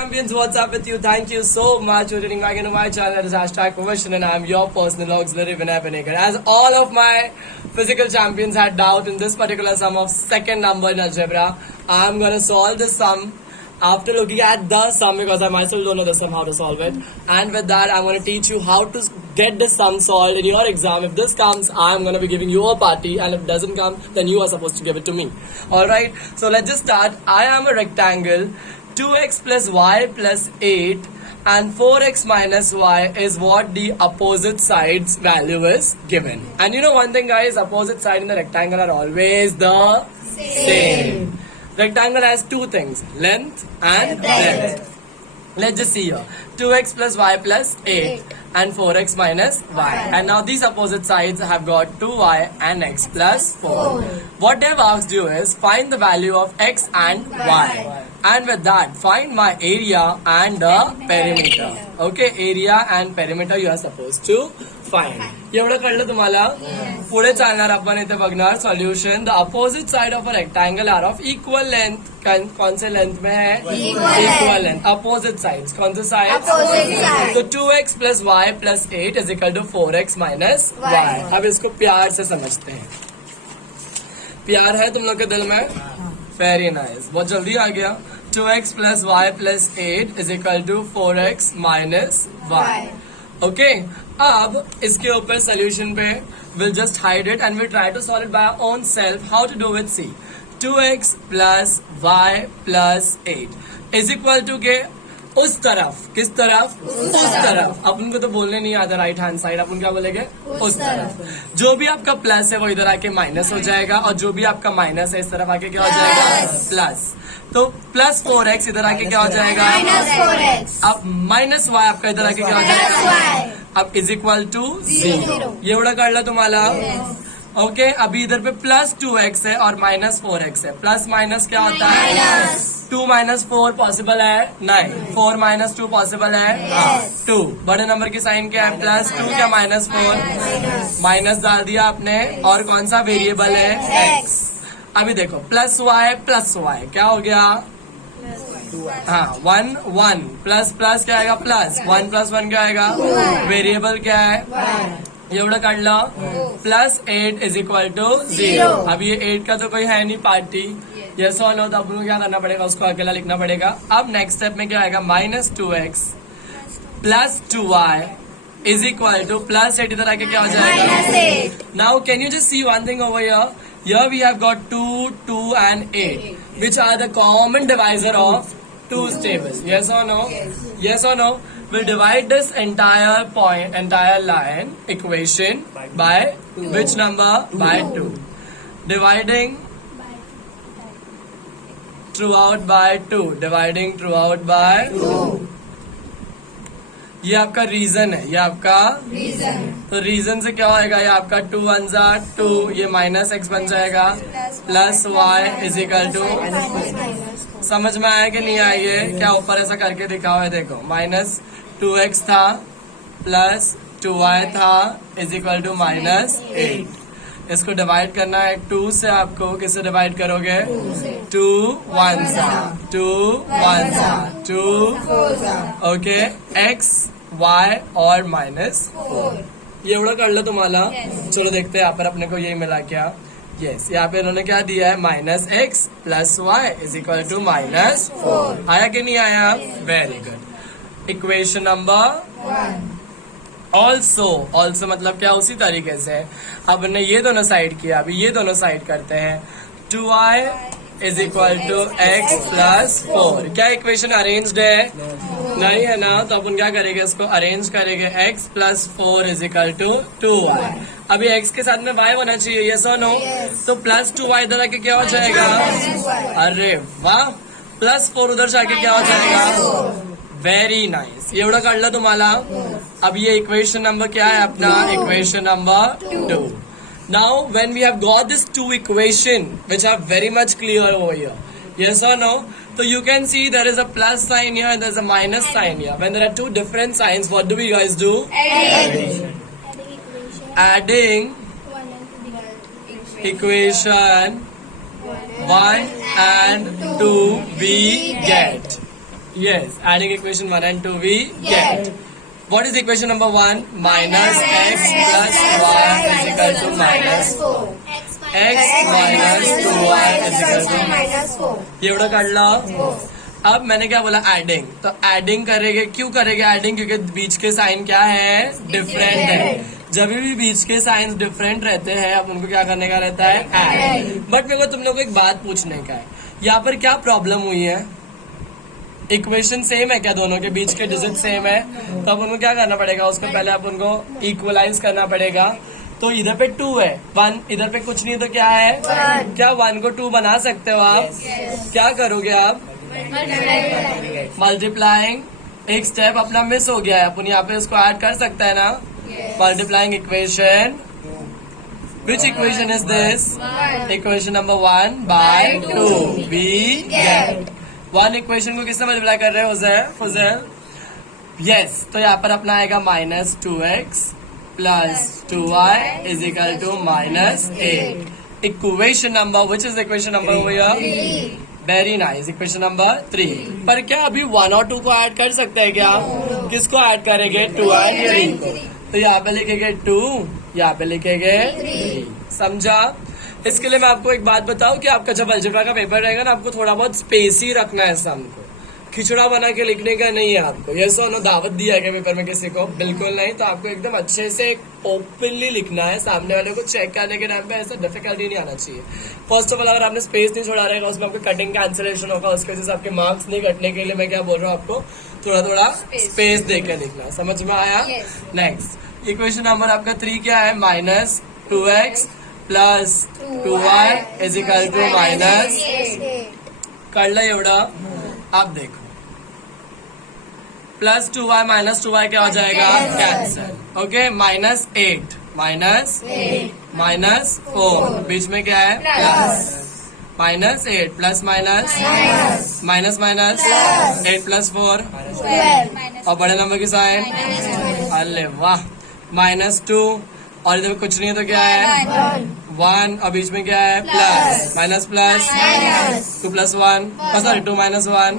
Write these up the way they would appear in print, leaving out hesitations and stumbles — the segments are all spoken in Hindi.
Champions, what's up with you? Thank you so much for tuning back into my channel. It is hashtag Profession and I'm your personal auxiliary Vinay Panikar. As all of my physical champions had doubt in this particular sum of second number in algebra, I'm gonna solve this sum after looking at the sum because I myself don't know the sum how to solve it. And with that, I'm gonna teach you how to get this sum solved in your exam. If this comes, I'm gonna be giving you a party, and if it doesn't come, then you are supposed to give it to me. Alright, so let's just start. I am a rectangle. 2x plus y plus 8 and 4x minus y is what the opposite side's value is given. And you know one thing guys, opposite side in the rectangle are always the same. Rectangle has two things, length and breadth. Let's just see here. 2x plus y plus 8 and 4x minus y. And now these opposite sides have got 2y and x plus 4. What they've asked you is find the value of x and y. And with that, find my area and the perimeter. Okay, area and perimeter you are supposed to find. एवढं कळलं तुम्हाला? पुढे चालणार आपण इथे बघणार solution. The opposite side of a rectangle are of equal length. कौन से लेंथ में है? Equal length. अपोजिट साइड्स कौन से साइड? तो 2x plus y plus 8 is equal to 4x minus y. अब इसको प्यार से समझते हैं. प्यार है तुम लोग के दिल में? वेरी नाइस, बहुत जल्दी आ गया. 2x plus y plus 8 is equal to 4x minus y. Okay, अब इसके ऊपर सोल्यूशन पे will just hide it and will try to solve it by own self. How to do it? See 2x plus y plus 8 is equal to के उस तरफ. किस तरफ? उस तरफ. अपन को तो बोलने नहीं आता राइट हैंड साइड, अपन क्या बोलेंगे? उस तरफ. जो भी आपका प्लस है वो इधर आके माइनस हो जाएगा और जो भी आपका माइनस है इस तरफ आके क्या हो जाएगा? प्लस. तो प्लस 4x इधर आके क्या हो जाएगा? Minus 4x. अब माइनस y आपका इधर आके क्या हो जाएगा? अब इज इक्वल टू 0. ये एवढं कळलं तुम्हाला? ओके, अभी इधर पे प्लस 2x है और माइनस 4x है. प्लस माइनस क्या होता है? 2 माइनस 4 पॉसिबल है? नहीं. 4 माइनस 2 पॉसिबल है? 2. बड़े नंबर की साइन क्या है? प्लस 2 क्या माइनस 4? माइनस डाल दिया आपने. और कौन सा वेरिएबल है? x. अभी देखो प्लस y क्या हो गया? हाँ 1 1 प्लस प्लस क्या आएगा? प्लस 1 प्लस 1 क्या आएगा? वेरिएबल क्या है? एवढं काढलं. Plus 8 is equal to 0. अब ये 8 का तो कोई है नहीं पार्टी. ये सॉल्व हो तो अपन को क्या करना पड़ेगा? उसको अकेला लिखना पड़ेगा. अब नेक्स्ट स्टेप में क्या आएगा? Minus 2x plus 2y is equal two plus 8 इधर आके क्या हो जाएगा? Now can you just see one thing over here. Here we have got 2, 2 and 8 which are the common divisor of 2's tables. Yes or no? Yes or no? We'll divide this entire line equation by which number? By 2. Dividing throughout by 2. Dividing throughout by 2. ये आपका रीजन है. ये आपका रीजन. तो रीजन से क्या होएगा? ये आपका 2 1 2. ये माइनस x बन जाएगा. Plus y is equal to. समझ में आया कि नहीं आया? ये क्या ऊपर ऐसा करके दिखा हुआ है? देखो माइनस 2x था प्लस 2y था इज इक्वल टू माइनस 8. इसको डिवाइड करना है 2 से. आपको किससे डिवाइड करोगे? 2 1 2 1 2. ओके, x y और माइनस 4. ये एवढं कळलं तुम्हाला? चलो देखते हैं यहाँ पर अपने को यही मिला क्या? यस, यहाँ पे इन्होंने क्या दिया है? Minus x plus y is equal to minus 4. आया कि नहीं आया? Very good. Equation number 1. Also मतलब क्या? उसी तरीके से अब हमने ये दोनों साइड किया, अभी ये दोनों साइड करते हैं. 2y is equal to x plus 4. क्या इक्वेशन अरेंज्ड है? नहीं है ना. तो अपन क्या करेंगे? इसको अरेंज करेंगे. x plus 4 is equal to 2y. अभी x के साथ में y होना चाहिए. यस और नो? तो प्लस 2y इधर आके क्या हो जाएगा? अरे वाह. प्लस 4 उधर जाके क्या हो जाएगा? Very nice. एवढं काढलं तुम्हाला? अब ये इक्वेशन नंबर क्या है अपना? Equation number 2. Now when we have got this 2 equation which are very much clear over here, yes or no? So you can see there is a plus sign here and there is a minus sign here. When there are two different signs, what do we guys do? Adding equation 1 and 2 we get. Yes, adding equation 1 and 2 we get. What is equation number 1? Minus x plus y is equal to minus 4. x minus 2y is equal to minus 4. एवढं काढलं. अब मैंने क्या बोला एडिंग, तो एडिंग करेंगे. क्यों करेंगे एडिंग? क्योंकि बीच के साइन क्या है? डिफरेंट है. जब भी बीच के साइन डिफरेंट रहते हैं अब उनको क्या करने का रहता है? ऐड. बट मेरे को तुम लोग को एक बात पूछने का है, यहाँ पर क्या प्रॉब्लम हुई है? इक्वेशन सेम है क्या? दोनों के बीच के डिजिट सेम है, तो अब उनको क्या करना पड़ेगा? उसको पहले आप उनको इक्वलाइज करना पड़ेगा. तो इधर पे 2 है, 1 इधर पे कुछ नहीं, तो क्या है? क्या 1 को 2 बना सकते हो आप? क्या करोगे आप? मल्टीप्लाइंग. एक स्टेप अपना मिस हो गया है, अपन यहाँ पे इसको ऐड कर सकते हैं ना? Multiplying equation. Which equation is this? Equation number 1 by 2. We get 1 equation को किससे मल्टीप्लाई कर रहे हो? फुजैल. यस, तो यहाँ पर अपना आएगा minus 2x plus 2y is equal to minus 8. Equation number, which is equation number over here? Very nice. Equation number 3. पर क्या अभी 1 और 2 को ऐड कर सकते हैं क्या? किसको ऐड करेंगे? 2 और 3 को. तो यहाँ पे लिखेंगे 2, यहाँ पे लिखेंगे 3. समझा? इसके लिए मैं आपको एक बात बताऊं कि आपका जब अलजेब्रा का पेपर रहेगा ना, आपको थोड़ा बहुत स्पेस ही रखना है सम को. खिचड़ा बना के लिखने का नहीं है आपको. ये सो दावत दिया है क्या पेपर में किसी को? बिल्कुल नहीं. तो आपको एकदम अच्छे से ओपनली लिखना है. सामने वाले को चेक करने के टाइम पे ऐसा डिफिकल्टी नहीं आना चाहिए. फर्स्ट ऑफ ऑल, अगर आपने स्पेस नहीं छोड़ा रहेगा उसमें आपको कटिंग कैंसिलेशन होगा. उसके वजह से आपके मार्क्स नहीं कटने के लिए मैं क्या बोल रहा हूँ, आपको थोड़ा थोड़ा स्पेस देकर लिखना. समझ में आया? नेक्स्ट इक्वेशन नंबर आपका 3 क्या है? Minus 2x plus 2y is equal to minus. कळलं एवढं? आप देखो, प्लस 2y माइनस 2y क्या हो जाएगा? कैंसल. ओके. माइनस 8 माइनस 4, बीच में क्या है? Plus. Minus 8 plus minus minus minus 8 plus 4 और बड़े नंबर की साइन. अरे वाह. माइनस 2 और इधर कुछ नहीं है तो क्या है? 1 और बीच में क्या है? Plus. Minus plus 2 plus 1, sorry 2 minus 1.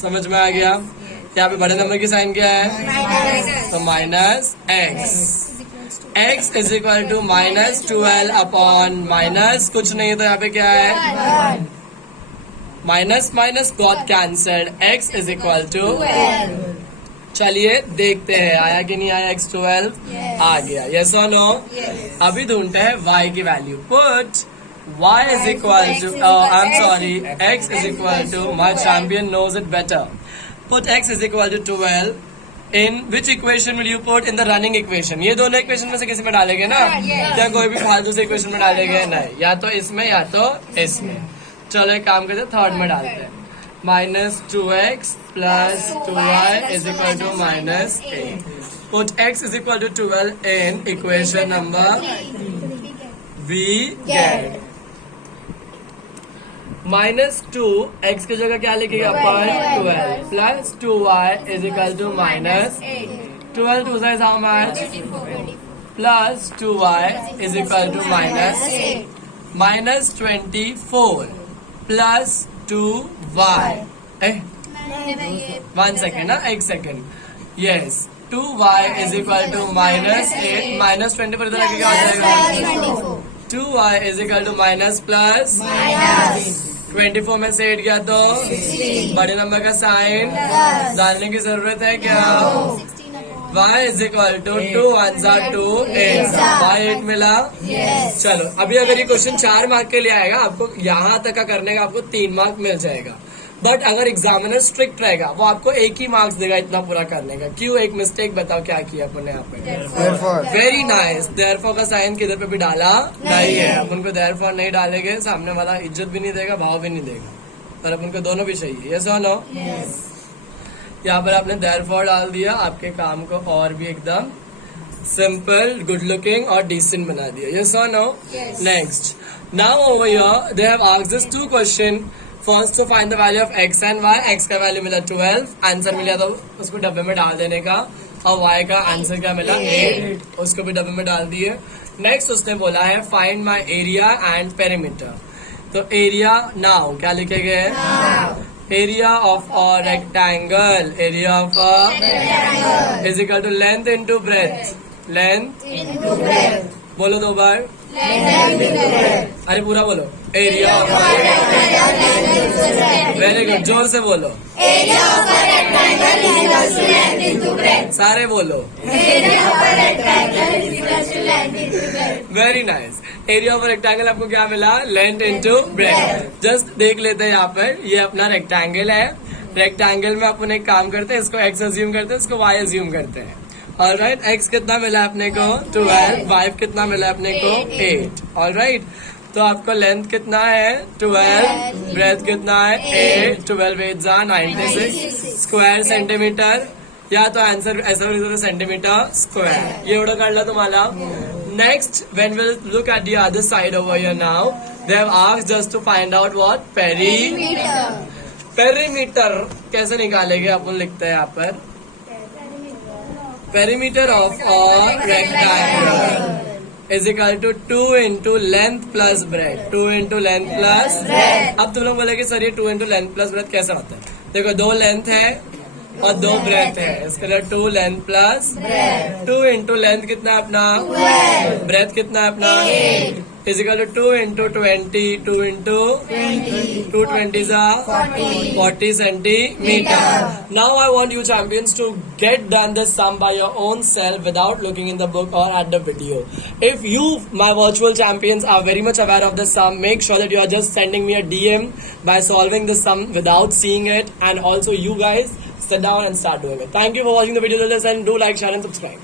समझ में आ गया? यहाँ पे बड़े नंबर की साइन क्या है? तो minus x is equal to minus 12 upon minus कुछ नहीं है तो यहाँ पे क्या है? Minus minus got cancelled. x is equal to. चलिए देखते हैं आया कि नहीं आया. x12 आ गया. यस और नो? अभी ढूंढते हैं y की value. Put y is equal to, I am sorry, x is equal to, my champion knows it better. Put x is equal to 12. In which equation will you put? In the running equation. ये दोनों इक्वेशन में से किसी में डालेंगे ना? क्या कोई भी फालतू से इक्वेशन में डालेंगे? नहीं. या तो इसमें या तो इसमें. चलो एक काम करते हैं, थर्ड में डालते हैं. Minus 2x plus 2y is equal to minus 8. Put x is equal to 12 in equation number. We get minus 2 x की जगह क्या लिखेगा? 12 plus 2y is equal to minus 12. 2 is how much? Plus 2y is equal to minus 24 plus 2y. 1 second ना, 1 second. Yes. 2y is equal to minus 8. Minus 24 इधर आके क्या हो जाएगा? 2y is equal to minus plus 24 में से 8 गया तो बड़े नंबर का साइन डालने की जरूरत है क्या? y is equal to 2 1 2 8. y 8 मिला. चलो अभी अगर ये क्वेश्चन 4 मार्क के लिए आएगा, आपको यहाँ तक का करने का आपको 3 मार्क मिल जाएगा. बट अगर एग्जामिनर स्ट्रिक्ट रहेगा वो आपको 1 ही मार्क्स देगा इतना पूरा करने का. क्यों? एक मिस्टेक बताओ क्या किया अपन ने यहाँ पे? Very nice. देयरफॉर का साइन किधर पे भी डाला नहीं है. अपन को देयरफॉर नहीं डालेंगे, सामने वाला इज्जत भी नहीं देगा, भाव भी नहीं देगा. पर अपन को दोनों भी चाहिए. यस और नो? यहाँ पर आपने देयरफॉर डाल दिया, आपके काम को और भी एकदम सिंपल, गुड लुकिंग और डिसेंट बना दिया. यस और no? Next. Now over here they have asked this 2 question. First to find the value of x and y. x का वैल्यू मिला 12, आंसर मिला तो उसको डब्बे में डाल देने का. और y का आंसर क्या मिला? 8, उसको भी डब्बे में डाल दिए. नेक्स्ट उसने बोला है find my area and perimeter. तो एरिया नाउ क्या लिखे गए? Area of a rectangle. Area of a Rectangle. is equal to length into breadth. Length Into breadth. बोलो 2 बार. Length into breadth. अरे पूरा बोलो. Area of a very good. जोर से बोलो. Area of a rectangle is equal to length into breadth. सारे बोलो. Area of a rectangle is equal to length into breadth. Very nice. Area of rectangle आपको क्या मिला? Length into breadth. जस्ट देख लेते हैं यहाँ पर. ये अपना रेक्टेंगल है. रेक्टेंगल में अपन एक काम करते हैं. इसको एक्स अज्यूम करते हैं, इसको वाई अज्यूम करते हैं. ऑलराइट. एक्स कितना मिला अपने को? 12. वाई कितना मिला अपने को? 8. ऑलराइट. तो आपको लेंथ कितना है? 12. ब्रेथ कितना है? 8. 12 8 जा 96 स्क्वेअर सेंटीमीटर. या तो आन्सर ऐसा लिखतो सेंटीमीटर स्क्वेअर. एवढं काढलं तुम्हाला. Next when we'll look at the other side over here now, they have asked us to find out what perimeter कैसे निकालेंगे अपन. लिखते हैं यहाँ पर perimeter of a rectangle is equal to 2 into length plus breadth. 2 into length plus breadth. अब तुम लोग बोले कि सर ये 2 into length plus breadth कैसे होता है? देखो 2 लेंथ है और 2 ब्रेथ है. इसके लिए 2 लेंथ प्लस 2 इंटू लेंथ कितना है अपना? ब्रेथ कितना है अपना? Physical 2 into 20. 2 into 220 40 centimeter. Now I want you champions to get done this sum by your own self without looking in the book or at the video. If you, my virtual champions, are very much aware of the sum, make sure that you are just sending me a DM by solving the sum without seeing it. And also you guys sit down and start doing it. Thank you for watching the video till this end. Do like, share and subscribe.